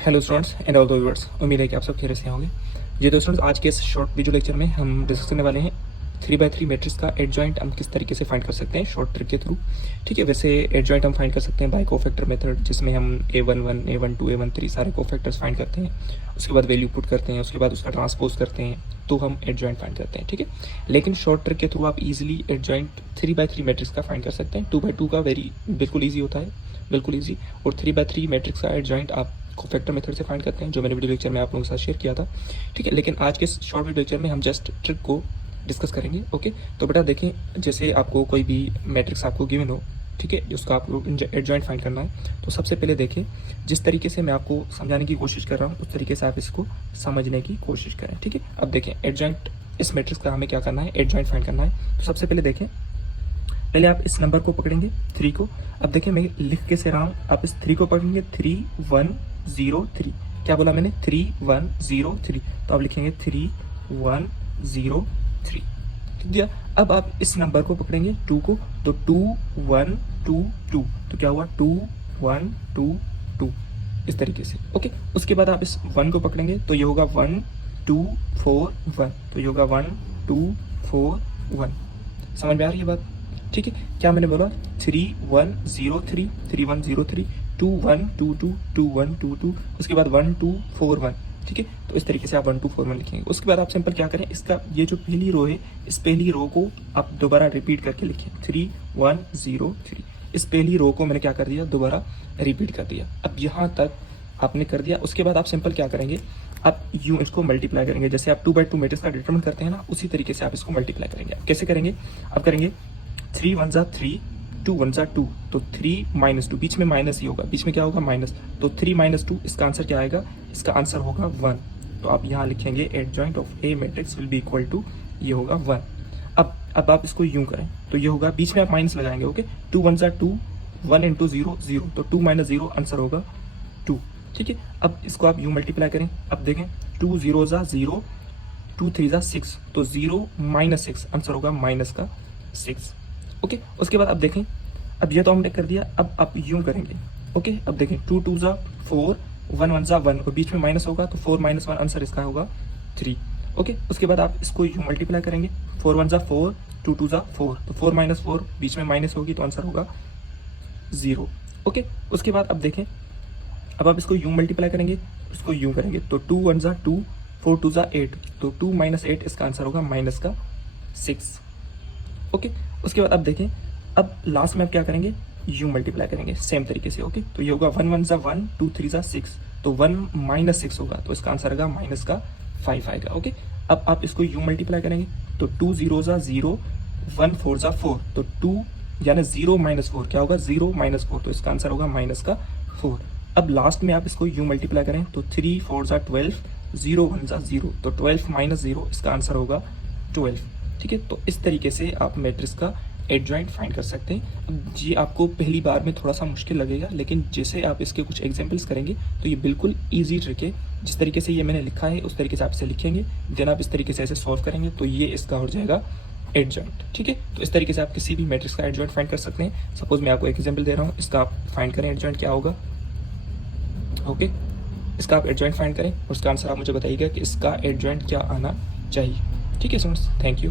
Hello students and all the viewers, उम्मीद है कि आप सब खैरियत से होंगे। जी तो स्टूडेंट्स, आज के इस शॉर्ट वीडियो लेक्चर में हम डिस्कस करने वाले हैं 3x3 मैट्रिक्स का एडजॉइंट हम किस तरीके से फाइंड कर सकते हैं शॉर्ट ट्रिक के थ्रू। ठीक है, वैसे एडजॉइंट हम फाइंड कर सकते हैं बाय कोफैक्टर मेथड, जिसमें हम a11, a12, a13 सारे कोफैक्टर्स फाइंड करते हैं, उसके बाद वैल्यू पुट करते हैं, उसके बाद उसका ट्रांसपोज करते हैं, तो हम एडजॉइंट फाइंड करते हैं। ठीक है, लेकिन शॉर्ट ट्रिक के थ्रू आप इजीली एडजॉइंट 3x3 मैट्रिक्स का फाइंड कर सकते हैं। 2x2 का बिल्कुल ईजी होता है, बिल्कुल ईजी। और 3x3 मैट्रिक्स का एडजॉइंट आप कोफैक्टर मेथड से फाइंड करते हैं, जो मैंने वीडियो लेक्चर में आप लोगों के साथ शेयर किया था। ठीक है, लेकिन आज के शॉर्ट वीडियो लेक्चर में हम जस्ट ट्रिक को डिस्कस करेंगे। ओके, तो बेटा देखें, जैसे आपको कोई भी मैट्रिक्स आपको गिवन हो, ठीक है, उसका आपको एडजॉइंट फाइंड करना है, तो सबसे पहले देखें, जिस तरीके से मैं आपको समझाने की कोशिश कर रहा हूँ उस तरीके से आप इसको समझने की कोशिश करें। ठीक है, अब देखें एडजॉइंट इस मैट्रिक्स का हमें क्या करना है, एडजॉइंट फाइंड करना है। तो सबसे पहले देखें, पहले आप इस नंबर को पकड़ेंगे 3 को। अब देखिए मैं लिख के से रहा हूँ, आप इस 3 को पकड़ेंगे 3103। क्या बोला मैंने, 3103, तो आप लिखेंगे 3103। ठीक दिया। अब आप इस नंबर को पकड़ेंगे 2 को, तो 2122, तो क्या हुआ 2122 इस तरीके से। ओके, उसके बाद आप इस 1 को पकड़ेंगे तो ये होगा 1241, तो ये होगा 1241। समझ में आ रही है बात? ठीक है, क्या मैंने बोला, 3103, 3103, 2122, 2122, उसके बाद 1241। ठीक है, तो इस तरीके से आप 1241 लिखेंगे। उसके बाद आप सिंपल क्या करें, इसका ये जो पहली रो है, इस पहली रो को आप दोबारा रिपीट करके लिखें 3103। इस पहली रो को मैंने क्या कर दिया, दोबारा रिपीट कर दिया। अब यहाँ तक आपने कर दिया। उसके बाद आप सिंपल क्या करेंगे, आप यूं इसको मल्टीप्लाई करेंगे, जैसे आप 2x2 मैट्रिक्स का डिटरमिन करते हैं ना, उसी तरीके से आप इसको मल्टीप्लाई करेंगे। आप कैसे करेंगे, आप करेंगे 3 1 3, 2 1 2, तो 3 -2, बीच में माइनस ही होगा, बीच में क्या होगा, माइनस, तो 3 -2, इसका आंसर क्या आएगा, इसका आंसर होगा 1। तो आप यहाँ लिखेंगे adjoint of a matrix will be equal to, ये होगा 1। अब आप इसको यूं करें तो ये होगा, बीच में आप माइनस लगाएंगे। ओके, 2 1 2, 1 × 0 0, तो 2 - 0 आंसर होगा 2। ठीक है, अब इसको आप यूं मल्टीप्लाई करें। अब देखें 2 0 0, 2 3 6, तो 0 - 6 आंसर होगा -6। ओके, उसके बाद अब देखें, अब ये तो हमने कर दिया। अब आप यूं करेंगे। ओके, अब देखें 2 2 4, 1 1 1, और बीच में माइनस होगा, तो 4 - 1 आंसर इसका होगा 3। ओके, उसके बाद आप इसको यूं मल्टीप्लाई करेंगे, 4 1 4, 2 2 4, तो 4 - 4, बीच में माइनस होगी, तो आंसर होगा 0। ओके, उसके बाद अब देखें, अब आप इसको यूं मल्टीप्लाई करेंगे, इसको यूं करेंगे, तो 2 1 2, 4 2 8, तो 2 - 8 इसका आंसर होगा -6। ओके, उसके बाद अब देखें, अब लास्ट में आप क्या करेंगे, यूं मल्टीप्लाई करेंगे सेम तरीके से। ओके, तो ये होगा 1 1 1, 2 3 6, तो 1 - 6 होगा, तो इसका आंसर आएगा -5 आएगा। ओके, अब आप इसको यूं मल्टीप्लाई करेंगे, तो 2 0 0, 1 4 4, तो 2 यानी 0 - 4 क्या होगा, 0 - 4, तो इसका आंसर होगा -4। अब लास्ट में आप इसको यूं मल्टीप्लाई करें, तो 3 4 12, 0 1 0, तो 12 - 0 इसका आंसर होगा 12। ठीक है, तो इस तरीके से आप मैट्रिक्स का एडजॉइंट फाइंड कर सकते हैं। अब ये आपको पहली बार में थोड़ा सा मुश्किल लगेगा, लेकिन जैसे आप इसके कुछ एग्जांपल्स करेंगे तो ये बिल्कुल इजी ट्रिक है। जिस तरीके से ये मैंने लिखा है उस तरीके से आप इसे लिखेंगे, देन आप इस तरीके से ऐसे सॉल्व करेंगे, तो ये इसका हो जाएगा एडजॉइंट। ठीक है, तो इस तरीके से आप किसी भी मैट्रिक्स का एडजॉइंट फाइंड कर सकते हैं। सपोज मैं आपको एक एग्जाम्पल दे रहा हूँ, इसका आप फाइंड करें एडजॉइंट क्या होगा। ओके, इसका आप एडजॉइंट फाइंड करें, उसका आंसर आप मुझे बताइएगा कि इसका एडजॉइंट क्या आना चाहिए। ठीक है स्टूडेंट्स, थैंक यू।